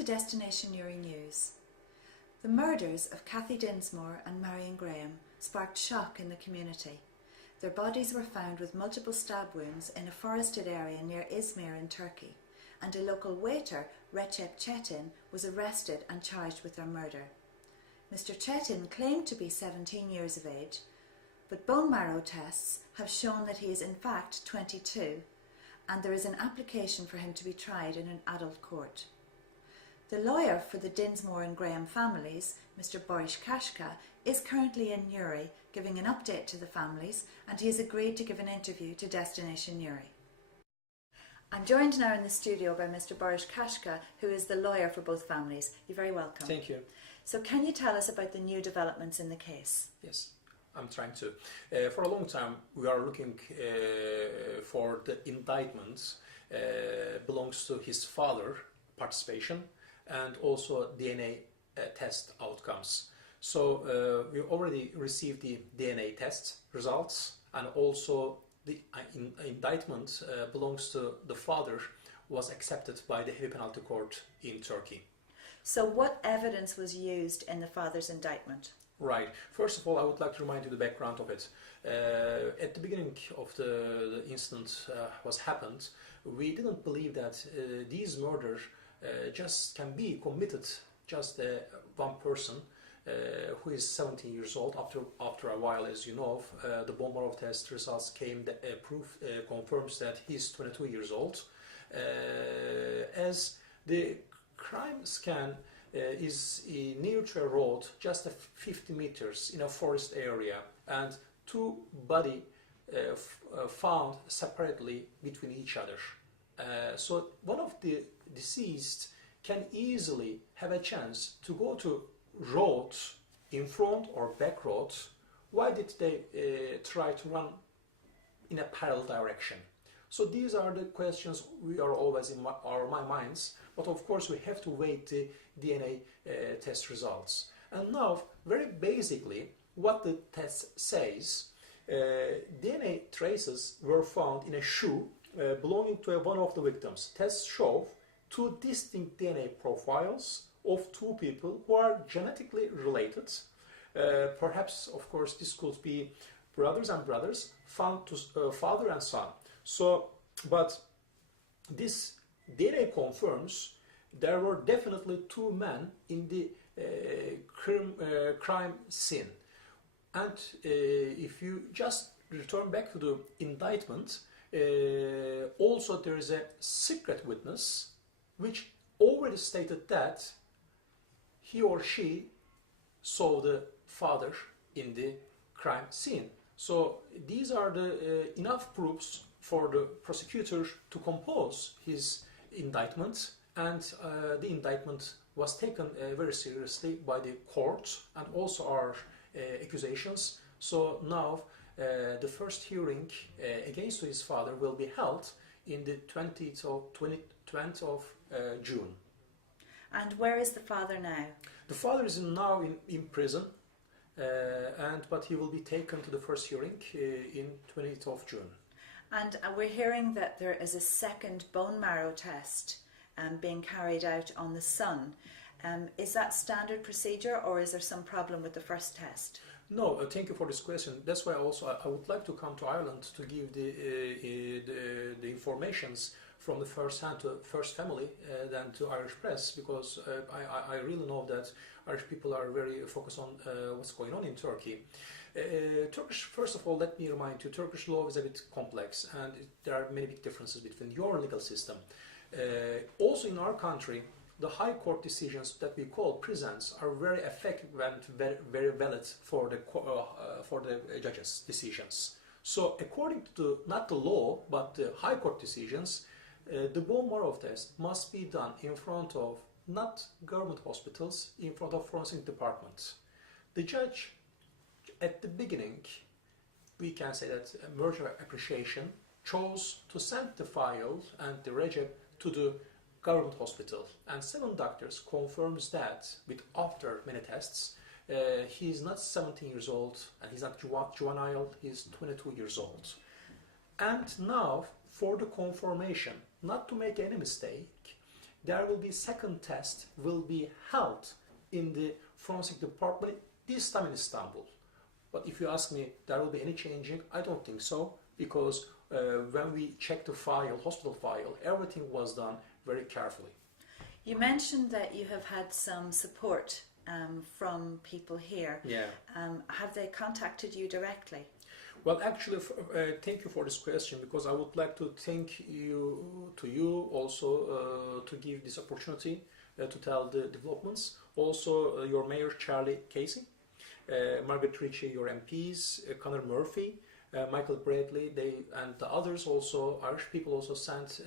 to Destination Uri News. The murders of Kathy Dinsmore and Marion Graham sparked shock in the community. Their bodies were found with multiple stab wounds in a forested area near Izmir in Turkey, and a local waiter, Recep Çetin, was arrested and charged with their murder. Mr. Çetin claimed to be 17 years of age, but bone marrow tests have shown that he is in fact 22, and there is an application for him to be tried in an adult court. The lawyer for the Dinsmore and Graham families, Mr. Baris Kaska, is currently in Uri giving an update to the families, and he has agreed to give an interview to Destination Uri. I'm joined now in the studio by Mr. Baris Kaska, who is the lawyer for both families. You're very welcome. Thank you. So can you tell us about the new developments in the case? Yes, I'm trying to. For a long time we are looking for the indictment belongs to his father participation and also DNA test outcomes. So we already received the DNA test results, and also the indictment belongs to the father was accepted by the heavy penalty court in Turkey. So what evidence was used in the father's indictment? Right. First of all, I would like to remind you the background of it. At the beginning of the incident was happened, we didn't believe that these murders just can be committed just one person who is 17 years old. After a while, as you know, the bone marrow test results came that proof confirms that he's 22 years old. As the crime scan is near to a road, just 50 meters in a forest area, and two bodies found separately between each other. So one of the deceased can easily have a chance to go to road in front or back road. Why did they try to run in a parallel direction? So these are the questions we are always in my minds, but of course we have to wait the DNA test results. And now, very basically, what the test says, DNA traces were found in a shoe belonging to one of the victims. Tests show two distinct DNA profiles of two people who are genetically related. Perhaps, of course, this could be brothers and brothers, found to father and son. So, but this DNA confirms there were definitely two men in the crime scene. And if you just return back to the indictment, also there is a secret witness which already stated that he or she saw the father in the crime scene. So these are the enough proofs for the prosecutor to compose his indictment, and the indictment was taken very seriously by the court and also our accusations. So now the first hearing against his father will be held in the 20th of June. And where is the father now? The father is now in prison, but he will be taken to the first hearing in 20th of June. And we're hearing that there is a second bone marrow test being carried out on the son. Is that standard procedure, or is there some problem with the first test? No, thank you for this question. That's why also I would like to come to Ireland to give the informations from the first hand to first family than to Irish press, because I really know that Irish people are very focused on what's going on in Turkey. First of all, let me remind you, Turkish law is a bit complex, and there are many big differences between your legal system. Also in our country, the high court decisions that we call presents are very effective and very valid for the judges' decisions. So according to not the law but the high court decisions, the bone marrow test must be done in front of not government hospitals, in front of forensic departments. The judge, at the beginning, we can say that murder appreciation, chose to send the file and the Recep to the government hospital, and 7 doctors confirms that with after many tests he is not 17 years old and he's not juvenile, he's 22 years old. And now for the confirmation, not to make any mistake, there will be second test will be held in the forensic department, this time in Istanbul. But if you ask me, there will be any changing? I don't think so, because when we checked the file, hospital file, everything was done very carefully. You mentioned that you have had some support from people here. Yeah. Have they contacted you directly? Well, actually, thank you for this question, because I would like to thank you also to give this opportunity to tell the developments. Also, your mayor Charlie Casey, Margaret Ritchie, your MPs, Conor Murphy, Michael Bradley, and the others also, Irish people also sent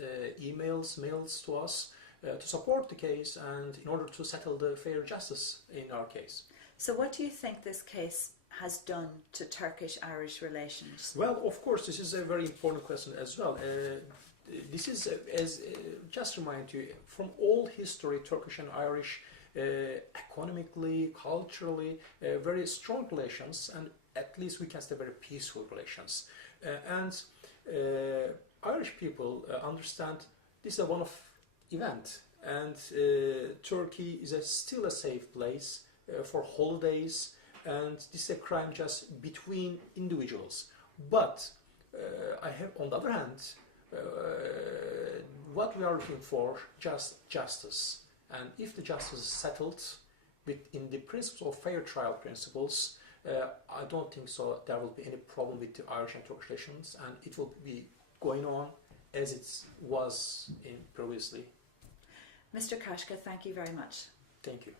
mails to us to support the case and in order to settle the fair justice in our case. So what do you think this case has done to Turkish-Irish relations? Well, of course, this is a very important question as well. This is, just to remind you, from all history, Turkish and Irish, economically, culturally, very strong relations, and at least we can say very peaceful relations. And Irish people understand this is a one-off event, and Turkey is still a safe place for holidays, and this is a crime just between individuals. But I have, on the other hand, what we are looking for, just justice. And if the justice is settled within the principles of fair trial principles, I don't think so there will be any problem with the Irish and Turkish relations, and it will be going on as it was in previously. Mr. Kaska, thank you very much. Thank you.